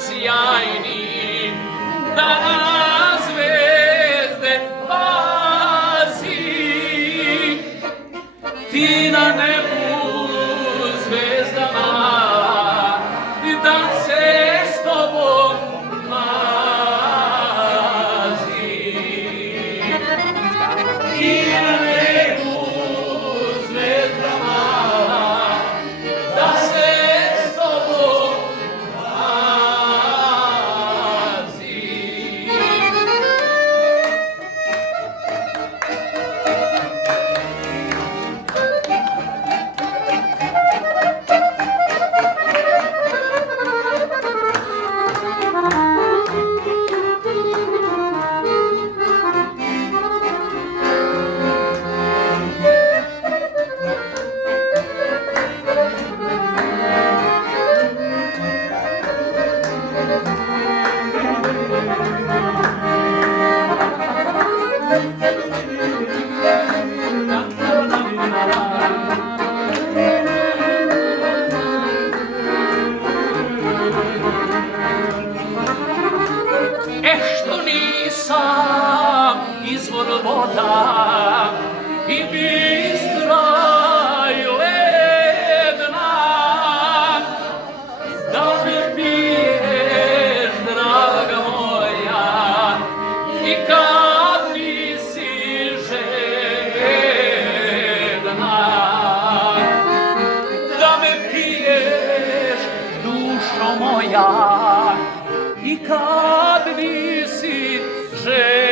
sjajni, da zvezde pazi, ti na nebu zvezdama, da se s tobom mazi. Ti na nebu zvezdama, da se s tobom mazi. Što nisam izvor voda i bistra i ledna, da me piješ, draga moja, i kad nisi žedna, da me piješ, dušo moja, i kad nisi žedna.